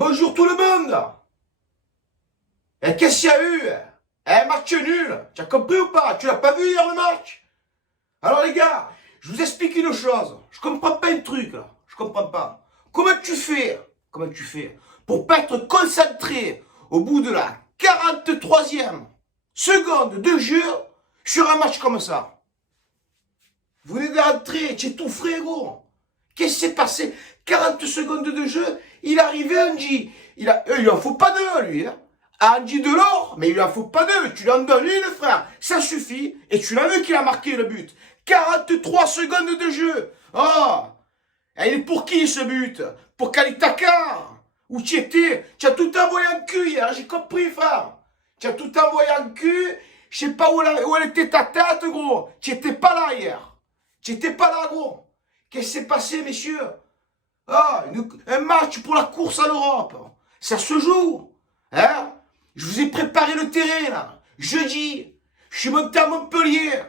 Bonjour tout le monde. Et qu'est-ce qu'il y a eu? Un match nul. Tu as compris ou pas? Tu l'as pas vu hier le match? Alors les gars, je vous explique une chose. Je comprends pas un truc là. Je comprends pas. Comment tu fais pour pas être concentré au bout de la 43e seconde de jeu sur un match comme ça? Vous venez de rentrer, tu es tout frais gros. Qu'est-ce qui s'est passé? 40 secondes de jeu, il est arrivé Andy. Il en faut pas deux, lui. Hein. Andy Delors, mais il en faut pas deux. Tu lui en donnes une, frère. Ça suffit. Et tu l'as vu qu'il a marqué le but. 43 secondes de jeu. Oh. Et il est pour qui ce but? Pour Kalitakar. Où tu étais? Tu as tout envoyé en cul hier, j'ai compris, frère. Tu as tout envoyé en cul. Je sais pas où elle était ta tête, gros. Tu étais pas là hier. Tu étais pas là, gros. Qu'est-ce qui s'est passé, messieurs? Ah, un match pour la course à l'Europe. Ça se joue. Hein? Je vous ai préparé le terrain, là. Jeudi. Je suis monté à Montpellier.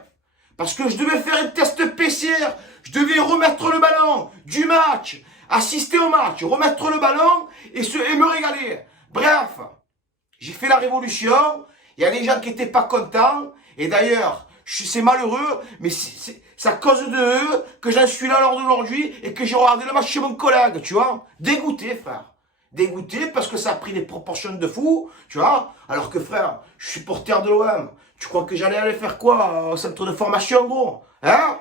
Parce que je devais faire un test PCR. Je devais remettre le ballon du match. Assister au match. Remettre le ballon et me régaler. Bref. J'ai fait la révolution. Il y a des gens qui n'étaient pas contents. Et d'ailleurs, c'est malheureux, mais c'est à cause de eux que j'en suis là lors d'aujourd'hui et que j'ai regardé le match chez mon collègue, tu vois. Dégoûté, frère. Dégoûté parce que ça a pris des proportions de fou, tu vois. Alors que, frère, je suis supporter de l'OM. Tu crois que j'allais aller faire quoi au centre de formation, gros? Hein?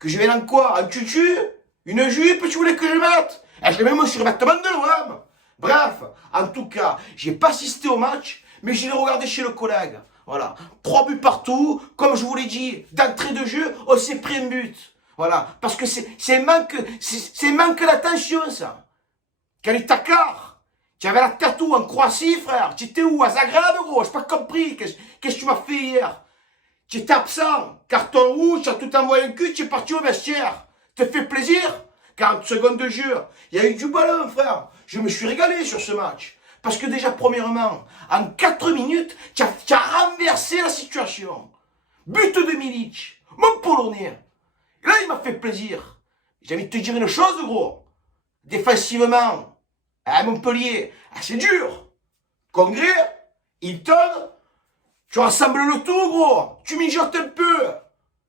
Que je vais dans quoi? Un tutu? Une jupe, tu voulais que je mette? Et je l'ai même sur vêtement de l'OM. Bref, en tout cas, j'ai pas assisté au match, mais je l'ai regardé chez le collègue. Voilà, 3 buts partout, comme je vous l'ai dit, d'entrée de jeu, on s'est pris un but. Voilà, parce que c'est manque d'attention, ça. Kalitakar, tu avais la tête où en Croatie, frère? Tu étais où? À Zagreb, gros? J'ai pas compris. Qu'est-ce que tu m'as fait hier? Tu étais absent, carton rouge, tu as tout envoyé un cul, tu es parti au vestiaire. Te fait plaisir? 40 secondes de jeu. Il y a eu du ballon, frère. Je me suis régalé sur ce match. Parce que déjà, premièrement, en 4 minutes, tu as renversé la situation. But de Milic, mon Polonais. Et là, il m'a fait plaisir. J'ai envie de te dire une chose, gros. Défensivement, à Montpellier, c'est dur. Congrès, Hilton, tu rassembles le tout, gros. Tu mijotes un peu.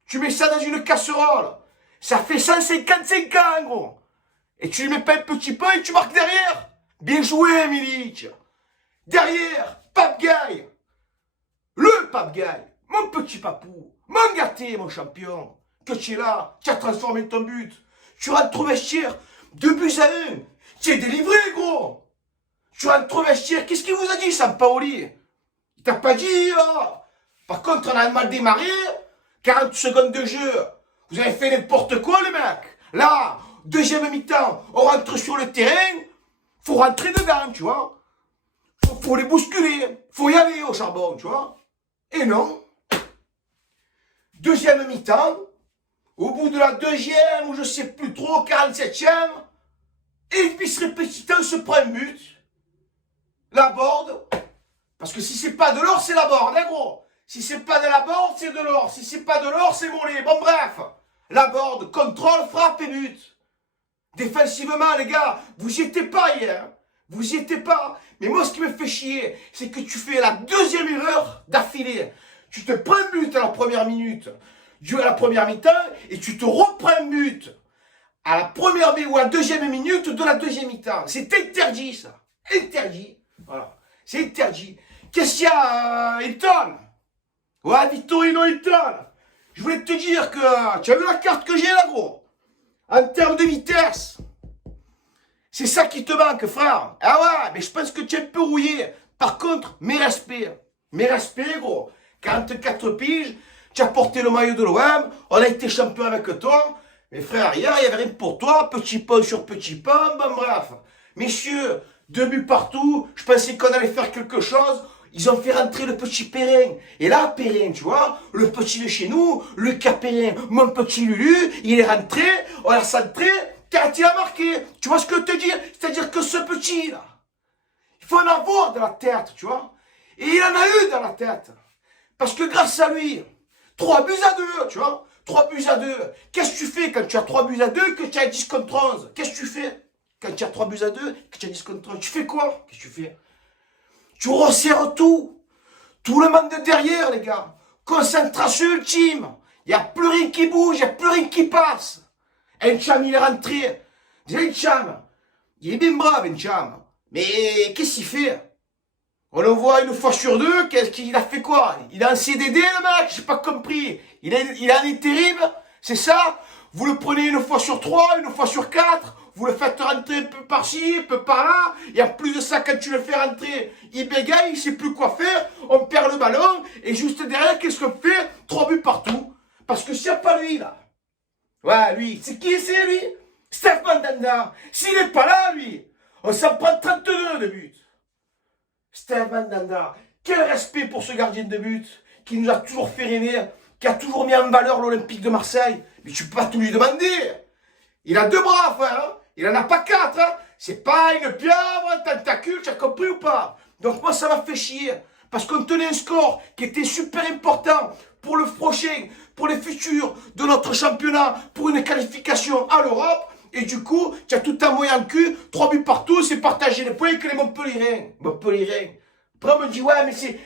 Tu mets ça dans une casserole. Ça fait 155 ans, gros. Et tu lui mets pas un petit peu et tu marques derrière. Bien joué, Milic. Derrière, Pape Gaille. Le Pape Gaille. Mon petit papou. Mon gâté, mon champion. Que tu es là. Tu as transformé ton but. Tu rentres au vestiaire. 2 buts à 1. Tu es délivré, gros. Tu rentres au vestiaire. Qu'est-ce qu'il vous a dit, Sampaoli? Il t'a pas dit, là. Par contre, on a mal démarré. 40 secondes de jeu. Vous avez fait n'importe quoi, les mecs. Là, deuxième mi-temps, on rentre sur le terrain. Faut rentrer dedans, tu vois. Faut les bousculer. Faut y aller au charbon, tu vois. Et non. Deuxième mi-temps. Au bout de la deuxième, ou je sais plus trop, 47e. Et bis répétitant se prend un but. La borde. Parce que si c'est pas de l'or, c'est la borde, hein, gros. Si c'est pas de la borde, c'est de l'or. Si c'est pas de l'or, c'est mollet. Bon, bref. La borde, contrôle, frappe et but. Défensivement, les gars, vous y étiez pas hier. Vous y étiez pas. Mais moi, ce qui me fait chier, c'est que tu fais la deuxième erreur d'affilée. Tu te prends un but à la première minute, à la première mi-temps, et tu te reprends un but à la première ou à la deuxième minute de la deuxième mi-temps. C'est interdit, ça. Interdit. Voilà. C'est interdit. Qu'est-ce qu'il y a, Hilton? Ouais, Vittorino Hilton. Je voulais te dire que tu as vu la carte que j'ai là, gros? En termes de vitesse, c'est ça qui te manque, frère. Ah ouais, mais je pense que tu es un peu rouillé. Par contre, mes respects. Mes respects, gros. 44 piges, tu as porté le maillot de l'OM, on a été champion avec toi. Mais frère, hier, il n'y avait rien pour toi. Petit pont sur petit pont, bon bref. Messieurs, 2 buts partout. Je pensais qu'on allait faire quelque chose. Ils ont fait rentrer le petit Perrin. Et là, Perrin, tu vois, le petit de chez nous, Lucas Perrin, mon petit Lulu, il est rentré, on l'a centré, car il a marqué. Tu vois ce que je veux te dire? C'est-à-dire que ce petit-là, il faut en avoir dans la tête, tu vois. Et il en a eu dans la tête. Parce que grâce à lui, 3 buts à 2, tu vois. 3 buts à 2. Qu'est-ce que tu fais quand tu as 3 buts à 2 que tu as 10 contre 11? Qu'est-ce que tu fais? quand tu as 3 buts à 2, que tu as 10 contre 1, tu fais quoi? Qu'est-ce que tu fais? Tu resserres tout. Tout le monde de derrière, les gars. Concentration ultime. Il n'y a plus rien qui bouge, il n'y a plus rien qui passe. Encham, il est rentré. Déjà, Encham, il est bien brave, Encham. Mais qu'est-ce qu'il fait? On le voit une fois sur deux, qu'est-ce qu'il a fait quoi? Il a un CDD, le mec, j'ai pas compris. Il a un intérim, c'est ça? Vous le prenez une fois sur 3, une fois sur 4, vous le faites rentrer un peu par-ci, un peu par-là, et en plus de ça, quand tu le fais rentrer, il bégaye, il sait plus quoi faire, on perd le ballon, et juste derrière, qu'est-ce qu'on fait? 3 buts partout. Parce que s'il n'y a pas lui, là. Ouais, lui, c'est qui c'est, lui? Steph Mandanda. S'il n'est pas là, lui, on s'en prend 32 de buts. Steph Mandanda. Quel respect pour ce gardien de but, qui nous a toujours fait rêver, qui a toujours mis en valeur l'Olympique de Marseille. Mais tu peux pas tout lui demander. Il a 2 bras, frère, hein. Il en a pas 4, hein. C'est pas une pieuvre, un tentacule, tu as compris ou pas? Donc moi, ça m'a fait chier. Parce qu'on tenait un score qui était super important pour le prochain, pour les futurs de notre championnat, pour une qualification à l'Europe. Et du coup, tu as tout envoyé en cul, 3 buts partout, c'est partager les points avec les Montpellierens. Après, on me dit, ouais, mais c'est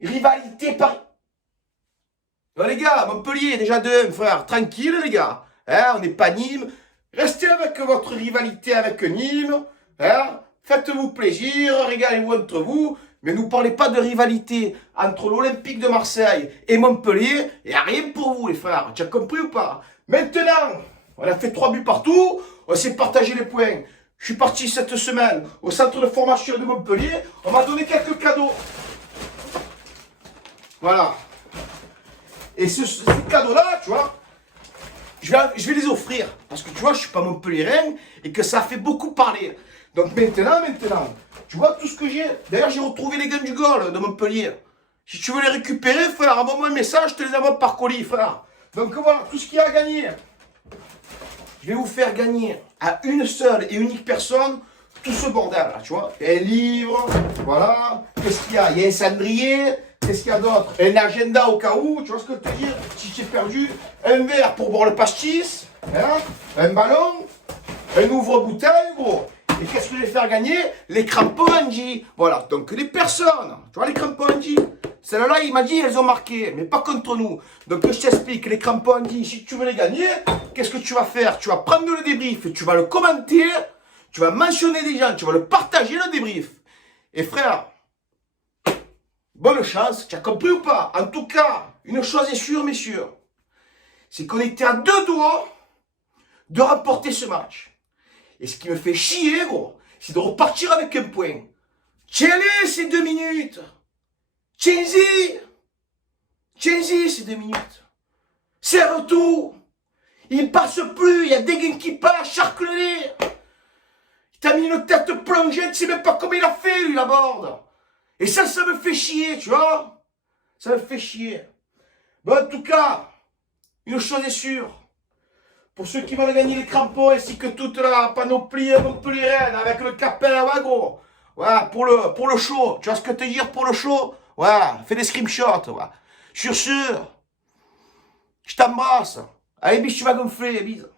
rivalité par... Non, les gars, Montpellier, déjà 2, frère, tranquille, les gars. Hein, on n'est pas Nîmes. Restez avec votre rivalité avec Nîmes. Hein, faites-vous plaisir, régalez-vous entre vous. Mais ne nous parlez pas de rivalité entre l'Olympique de Marseille et Montpellier. Il n'y a rien pour vous, les frères. Tu as compris ou pas? Maintenant, on a fait 3 buts partout. On s'est partagé les points. Je suis parti cette semaine au centre de formation de Montpellier. On m'a donné quelques cadeaux. Voilà. Et ces cadeaux-là, tu vois, je vais les offrir. Parce que tu vois, je ne suis pas Montpellierin et que ça a fait beaucoup parler. Donc maintenant, tu vois tout ce que j'ai. D'ailleurs, j'ai retrouvé les gains du goal de Montpellier. Si tu veux les récupérer, frère, envoie-moi un message, je te les envoie par colis, frère. Donc voilà, tout ce qu'il y a à gagner. Je vais vous faire gagner à une seule et unique personne tout ce bordel là, tu vois. Un livre, voilà. Qu'est-ce qu'il y a? Il y a un cendrier. Qu'est-ce qu'il y a d'autre? Un agenda au cas où, tu vois ce que je veux te dire? Si j'ai perdu, un verre pour boire le pastis, hein? Un ballon, un ouvre-bouteille, gros. Et qu'est-ce que je vais faire gagner? Les crampons Angie. Voilà, donc les personnes, tu vois les crampons Angie? Celles-là, il m'a dit, elles ont marqué, mais pas contre nous. Donc je t'explique, les crampons Angie, si tu veux les gagner, qu'est-ce que tu vas faire? Tu vas prendre le débrief, et tu vas le commenter, tu vas mentionner des gens, tu vas le partager le débrief. Et frère, bonne chance, tu as compris ou pas? En tout cas, une chose est sûre, messieurs, c'est qu'on était à 2 doigts de remporter ce match. Et ce qui me fait chier, gros, c'est de repartir avec un point. Tiens-les ces 2 minutes. Tiens-y ces 2 minutes. Serre tout. Il ne passe plus, il y a des gains qui passent, charcle-les. Il t'a mis une tête plongée, tu ne sais même pas comment il a fait, lui, la board. Et ça me fait chier, tu vois. Ça me fait chier. Bon, en tout cas, une chose est sûre. Pour ceux qui veulent gagner les crampons, ainsi que toute la panoplie montpelliéraine, avec le capin, ouais, gros. Ouais, pour le show. Tu vois ce que te dire pour le show? Ouais, fais des screenshots, ouais. Sur ce, je t'embrasse. Allez, biche, tu vas gonfler, bise.